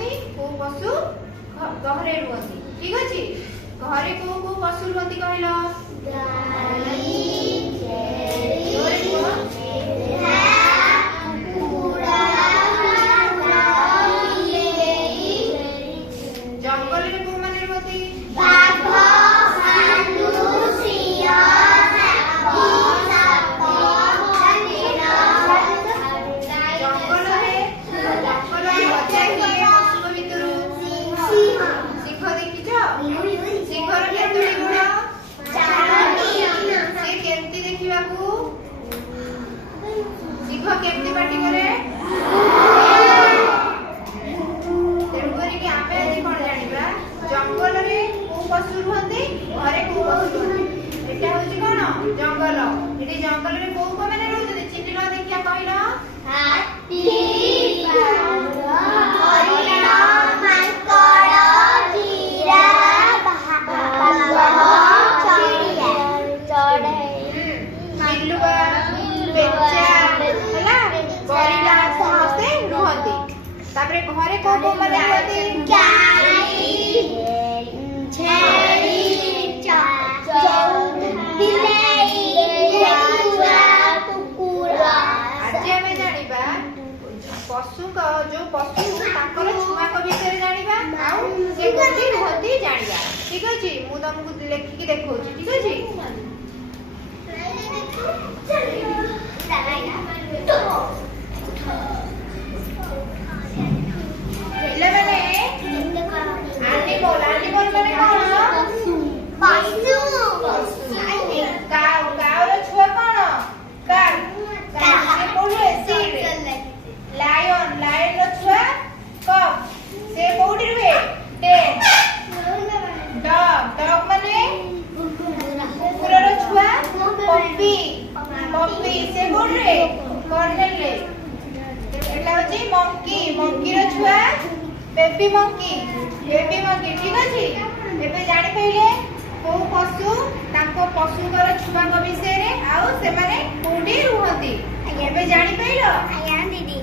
रुहती को पशु घरे रुहती ठीक अछि घरे को पशु रुहती कहलो गाई जंगल रे को माने रुहती केमती पार्टी करे तेणुकरी कि आमे आज कोन जानिबा जंगल रे को पशु रुहंती घरे को पशु रुहंती एटा होची कोन जंगल एटी जंगल रे को माने रहउछथि चिन्हिला देखिया कहला हाथी हरिण माकड़ जिराफ बाघ चिड़िया चढ़ई बिल्लुआ पेचा गरीला समस्ते रुहती तापरे घरे को माने रहती गाई छेली बिलाई कुकुरा कुकुरा आज हमें जानिबा पशु का जो पशु ताकर छुआ को विषय जानिबा आ से कोठी रहती जानिबा ठीक अछि मु तुमको लेखि के देखौछि ठीक अछि मंकी रो छुआ बेबी मंकी ठीक अछि एबे जानि पहिले को पशु ताको पशुकर छुआ को विषय रे आउ से माने कोडी रुहती एबे जानि पइलो आया दीदी